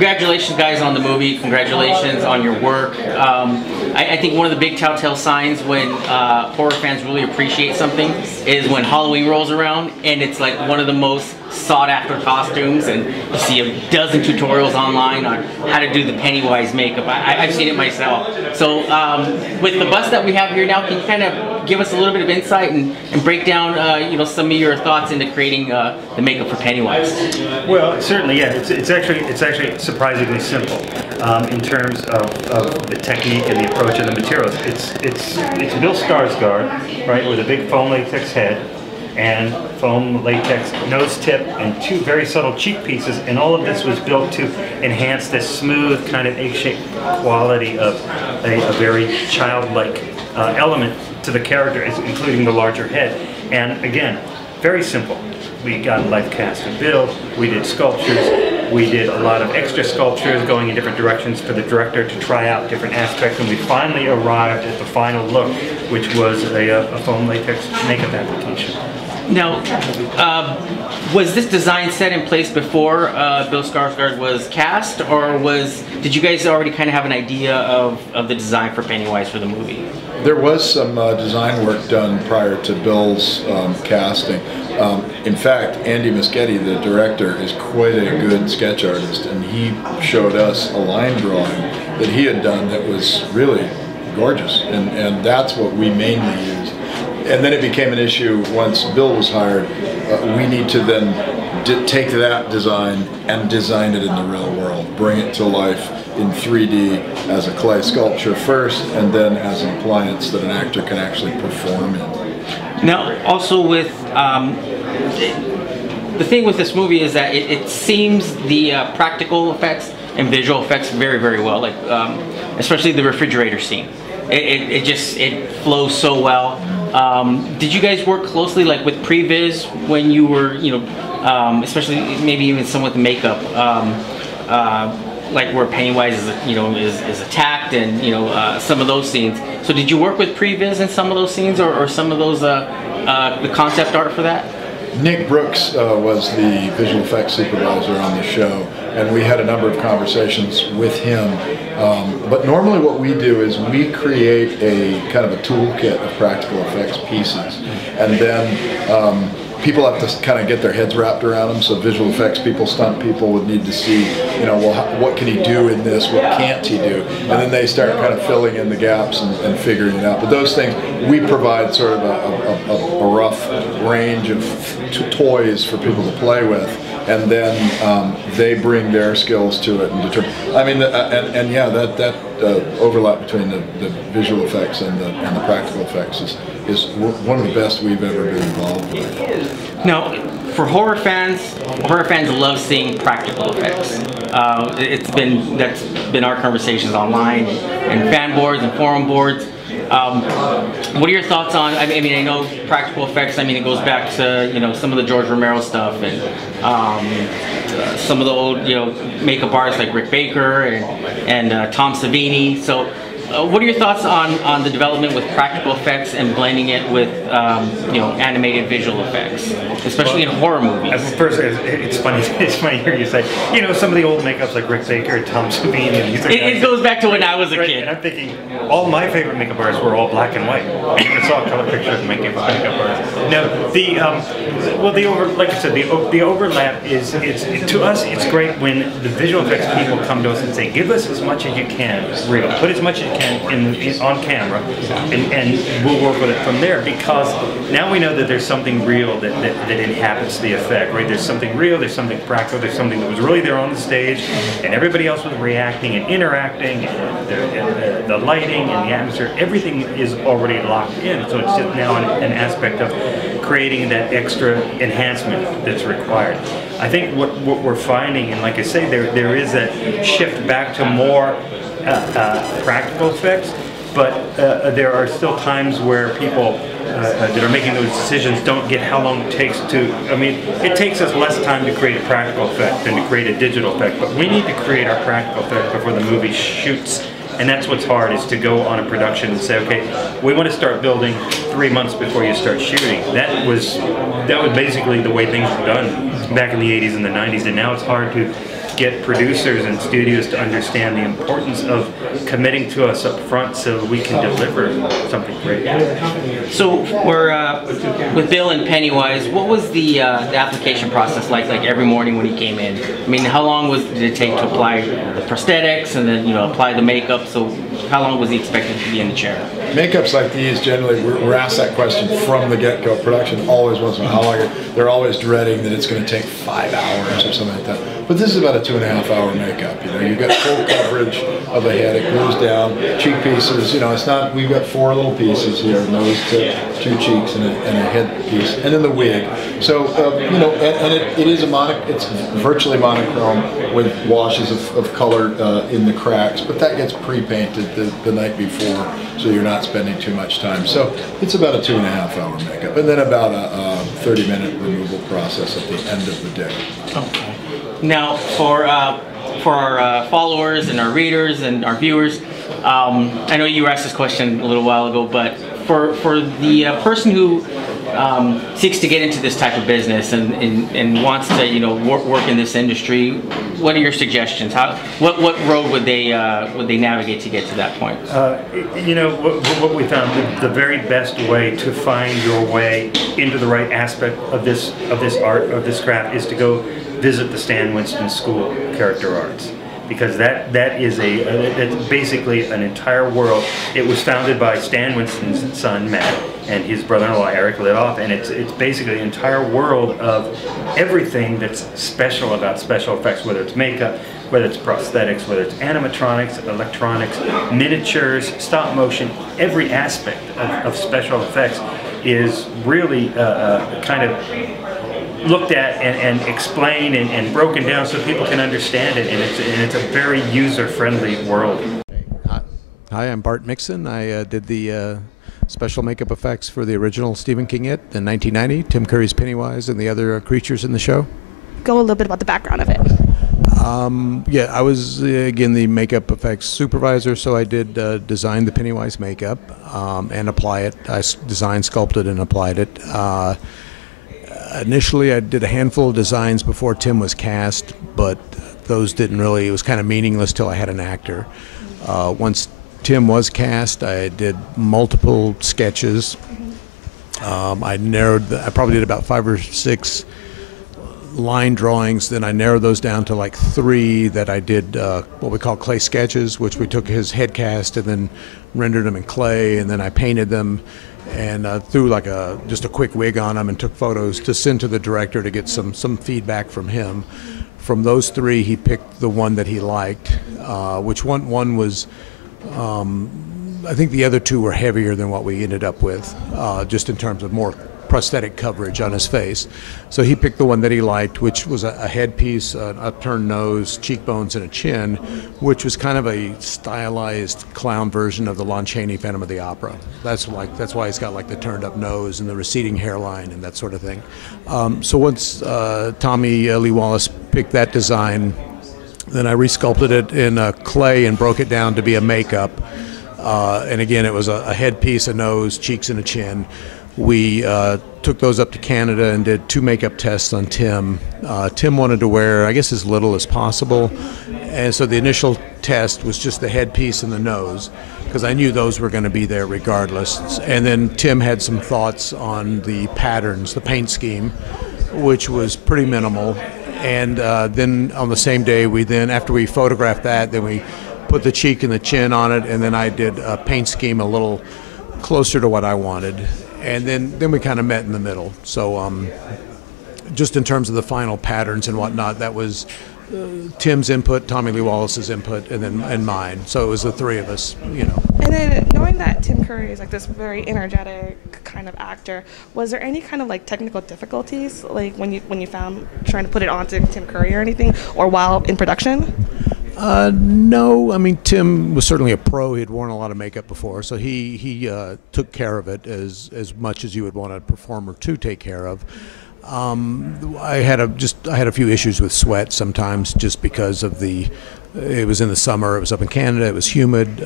Congratulations, guys, on the movie. Congratulations on your work. I think one of the big telltale signs when horror fans really appreciate something is when Halloween rolls around and it's like one of the most sought-after costumes, and you see a dozen tutorials online on how to do the Pennywise makeup. I've seen it myself. So with the bus that we have here now, can you kind of give us a little bit of insight and break down you know, some of your thoughts into creating the makeup for Pennywise? Well, certainly, yeah. It's actually surprisingly simple in terms of the technique and the approach and the materials. It's Bill Skarsgård, right, with a big foam latex head and foam latex nose tip and two very subtle cheek pieces, and all of this was built to enhance this smooth kind of egg-shaped quality of a very childlike element to the character, including the larger head. And again, very simple. We got a life cast of Bill, we did sculptures, we did a lot of extra sculptures going in different directions for the director to try out different aspects, and we finally arrived at the final look, which was a foam latex makeup application. Now, was this design set in place before Bill Skarsgård was cast, or did you guys already kind of have an idea of the design for Pennywise for the movie? There was some design work done prior to Bill's casting. In fact, Andy Muschietti, the director, is quite a good sketch artist, and he showed us a line drawing that he had done that was really gorgeous, and that's what we mainly used. And then it became an issue once Bill was hired. We need to then take that design and design it in the real world, bring it to life in 3D as a clay sculpture first, and then as an appliance that an actor can actually perform in. Now, also with the thing with this movie is that it seems the practical effects and visual effects very, very well. Like especially the refrigerator scene, it flows so well. Did you guys work closely, like with previs when you were, you know, especially maybe even some with the makeup, like where Pennywise is, you know, is attacked, and you know some of those scenes. So did you work with previs in some of those scenes, or some of those the concept art for that? Nick Brooks was the visual effects supervisor on the show, and we had a number of conversations with him. But normally what we do is we create a kind of a toolkit of practical effects pieces, and then people have to kind of get their heads wrapped around them. So visual effects people, stunt people would need to see, you know, well, what can he do in this? What can't he do? And then they start kind of filling in the gaps and figuring it out. But those things, we provide sort of a rough range of toys for people to play with, and then they bring their skills to it and determine. I mean, and yeah, that overlap between the visual effects and the practical effects is one of the best we've ever been involved with. Now, for horror fans love seeing practical effects. That's been our conversations online and fan boards and forum boards. What are your thoughts on? I mean, I know practical effects. I mean, it goes back to, you know, some of the George Romero stuff, and some of the old, you know, makeup artists like Rick Baker and Tom Savini. So, what are your thoughts on the development with practical effects and blending it with you know, animated visual effects, especially in horror movies? First, it's funny to hear you say, you know, some of the old makeups like Rick Baker, Tom Savini, and these it goes back to when I was a kid. And I'm thinking, all my favorite makeup artists were all black and white. I never saw a color picture of makeup artists. No, like I said, the overlap is to us. It's great when the visual effects people come to us and say, give us as much as you can, real, put as much as you can on camera, and we'll work with it from there, because now we know that there's something real that inhabits the effect, right? There's something real, there's something practical, there's something that was really there on the stage, and everybody else was reacting and interacting, and the lighting and the atmosphere, everything is already locked in, so it's just now an aspect of creating that extra enhancement that's required. I think what we're finding, and like I say, there is a shift back to more practical effects, but there are still times where people that are making those decisions don't get how long it takes to. I mean, it takes us less time to create a practical effect than to create a digital effect, but we need to create our practical effect before the movie shoots. And that's what's hard, is to go on a production and say, okay, we want to start building 3 months before you start shooting. That was basically the way things were done back in the 80s and the 90s, and now it's hard to get producers and studios to understand the importance of committing to us up front so we can deliver something great. So we're with Bill and Pennywise. What was the application process like every morning when he came in? I mean, how long did it take to apply the prosthetics and then apply the makeup? So how long was he expected to be in the chair? Makeups like these, generally, we're asked that question from the get-go. Production always wants to know how long. They're always dreading that it's going to take 5 hours or something like that. But this is about a 2.5-hour makeup. You've got full coverage of the head. It glues down. Cheek pieces. It's not. We've got 4 little pieces here: nose, tip, 2 cheeks, and a head piece, and then the wig. So and it is it's virtually monochrome with washes of color in the cracks, but that gets pre-painted the night before, so you're not spending too much time. So it's about a 2.5-hour makeup, and then about a 30-minute removal process at the end of the day. Okay. Now, for our followers and our readers and our viewers, I know you asked this question a little while ago, but for the person who seeks to get into this type of business and wants to work in this industry, what are your suggestions? What road would they navigate to get to that point? What we found, the very best way to find your way into the right aspect of this art, of this craft, is to go visit the Stan Winston School of Character Arts, because that is that's basically an entire world. It was founded by Stan Winston's son Matt and his brother-in-law Eric lit off, and it's basically an entire world of everything that's special about special effects, whether it's makeup, whether it's prosthetics, whether it's animatronics, electronics, miniatures, stop motion. Every aspect of special effects is really kind of looked at and explained and broken down so people can understand it, and it's a very user-friendly world. Hi, I'm Bart Mixon. I did the special makeup effects for the original Stephen King It in 1990, Tim Curry's Pennywise and the other creatures in the show. Go a little bit about the background of it. Yeah, I was, again, the makeup effects supervisor, so I did design the Pennywise makeup and apply it. I designed, sculpted, and applied it. Initially, I did a handful of designs before Tim was cast, but those didn't really, it was kind of meaningless till I had an actor. Once Tim was cast, I did multiple sketches. I probably did about 5 or 6 line drawings, then I narrowed those down to like 3 that I did what we call clay sketches, which we took his head cast and then rendered them in clay, and then I painted them and threw like just a quick wig on them and took photos to send to the director to get some feedback from him. From those 3, he picked the one that he liked, which one was, I think the other 2 were heavier than what we ended up with, just in terms of more prosthetic coverage on his face. So he picked the one that he liked, which was a headpiece, an upturned nose, cheekbones, and a chin, which was kind of a stylized clown version of the Lon Chaney Phantom of the Opera. That's why he's got like the turned up nose and the receding hairline and that sort of thing. So once Tommy Lee Wallace picked that design, then I resculpted it in clay and broke it down to be a makeup. And again, it was a headpiece, a nose, cheeks, and a chin. We took those up to Canada and did 2 makeup tests on Tim. Tim wanted to wear, I guess, as little as possible, and so the initial test was just the headpiece and the nose, because I knew those were going to be there regardless. And then Tim had some thoughts on the patterns, the paint scheme, which was pretty minimal. And then on the same day, after we photographed that, then we put the cheek and the chin on it, and then I did a paint scheme a little closer to what I wanted. And then we kind of met in the middle. So just in terms of the final patterns and whatnot, that was Tim's input, Tommy Lee Wallace's input, and mine. So it was the 3 of us, And then knowing that Tim Curry is like this very energetic kind of actor, was there any kind of like technical difficulties, like when you found trying to put it onto Tim Curry or anything, or while in production? No, I mean, Tim was certainly a pro. He had worn a lot of makeup before, so he took care of it as much as you would want a performer to take care of. I had a few issues with sweat sometimes, just because of it was in the summer, it was up in Canada, it was humid,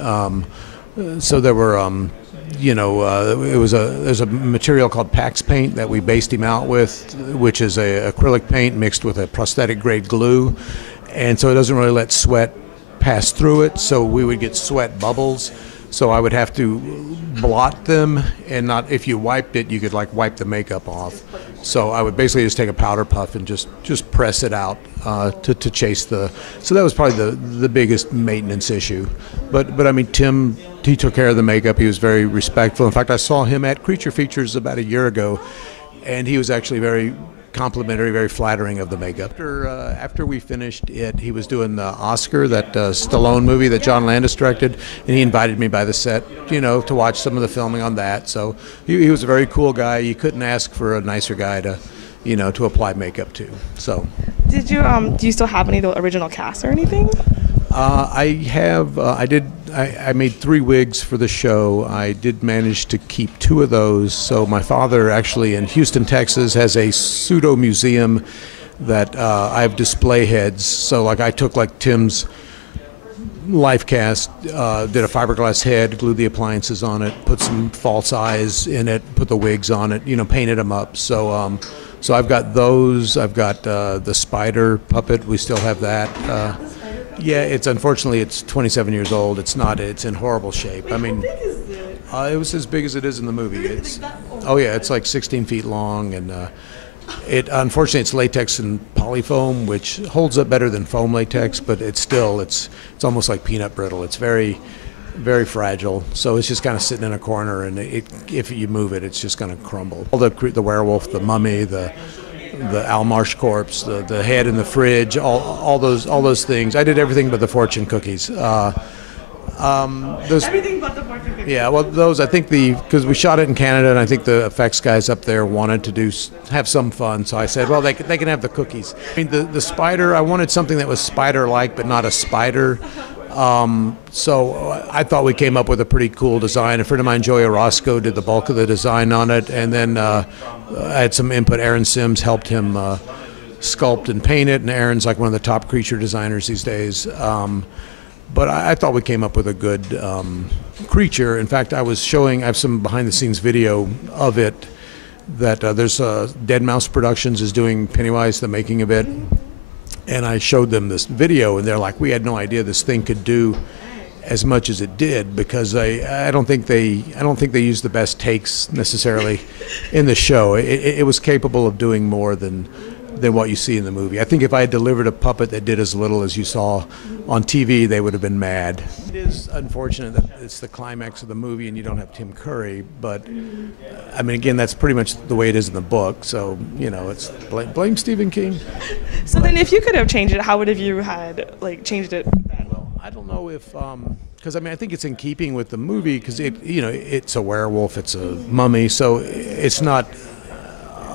so there were there's a material called Pax paint that we based him out with, which is a acrylic paint mixed with a prosthetic grade glue. and so it doesn't really let sweat pass through it, so we would get sweat bubbles. So I would have to blot them, and not, if you wiped it, you could like wipe the makeup off. So I would basically just take a powder puff and just press it out to chase the. So that was probably the biggest maintenance issue. But I mean, Tim, he took care of the makeup. He was very respectful. In fact, I saw him at Creature Features about a year ago, and he was actually very complimentary, very flattering of the makeup. After we finished it, he was doing the Oscar, that Stallone movie that John Landis directed, and he invited me by the set, you know, to watch some of the filming on that. So he was a very cool guy. You couldn't ask for a nicer guy to, you know, to apply makeup to. So. Did you do you still have any of the original cast or anything? I made 3 wigs for the show. I did manage to keep 2 of those. So my father actually in Houston, Texas has a pseudo museum that I have display heads. So like I took like Tim's life cast, did a fiberglass head, glued the appliances on it, put some false eyes in it, put the wigs on it, you know, painted them up. So so I've got those. I've got the spider puppet. We still have that. Yeah, unfortunately it's 27 years old. It's in horrible shape. I mean, it was as big as it is in the movie. Oh yeah, it's like 16 feet long, and unfortunately it's latex and polyfoam, which holds up better than foam latex, but it's almost like peanut brittle. It's very, very fragile. So it's just kind of sitting in a corner, and if you move it, it's just going to crumble. All the werewolf, the mummy, the Al Marsh corpse, the head in the fridge, all those things. I did everything but the fortune cookies. Everything but the fortune cookies. Yeah, well, those, I think because we shot it in Canada, and I think the effects guys up there wanted to have some fun, so I said, well, they can have the cookies. I mean, the spider, I wanted something that was spider-like, but not a spider. So I thought we came up with a pretty cool design. A friend of mine, Joey Orozco, did the bulk of the design on it, and then I had some input. Aaron Sims helped him sculpt and paint it, and Aaron's like one of the top creature designers these days. But I thought we came up with a good creature. In fact, I have some behind-the-scenes video of it that there's Dead Mouse Productions is doing Pennywise, the making of it. And I showed them this video, and they're like, we had no idea this thing could do as much as it did, because I don't think they used the best takes necessarily in the show. It was capable of doing more than what you see in the movie. I think if I had delivered a puppet that did as little as you saw on TV, they would have been mad. It is unfortunate that it's the climax of the movie and you don't have Tim Curry, but I mean, again, that's pretty much the way it is in the book. So, you know, it's blame Stephen King. So then if you could have changed it, how would have you had changed it then? Well, I don't know if because I mean, I think it's in keeping with the movie, because it's a werewolf, it's a mummy, so it's not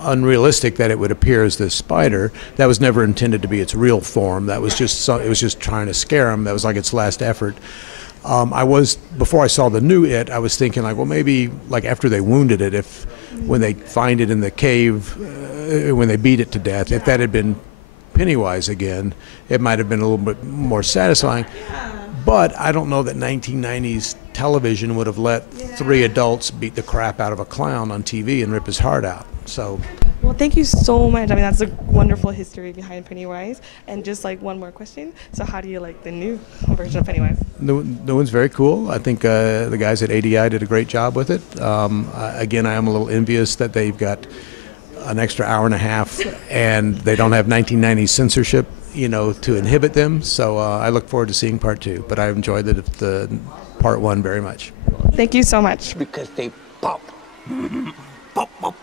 unrealistic that it would appear as this spider. That was never intended to be its real form. That was just it was just trying to scare him. That was like its last effort. Before I saw the new It, I was thinking like, well, maybe like after they wounded it, when they find it in the cave, when they beat it to death, if that had been Pennywise again, it might have been a little bit more satisfying. But I don't know that 1990s television would have let 3 adults beat the crap out of a clown on TV and rip his heart out. So. Well, thank you so much. I mean, that's a wonderful history behind Pennywise. And just like one more question. So how do you like the new version of Pennywise? The one's very cool. I think the guys at ADI did a great job with it. Again, I am a little envious that they've got an extra hour and a half and they don't have 1990s censorship, to inhibit them. So I look forward to seeing part 2. But I enjoyed the part 1 very much. Thank you so much. Because they pop. Pop, pop.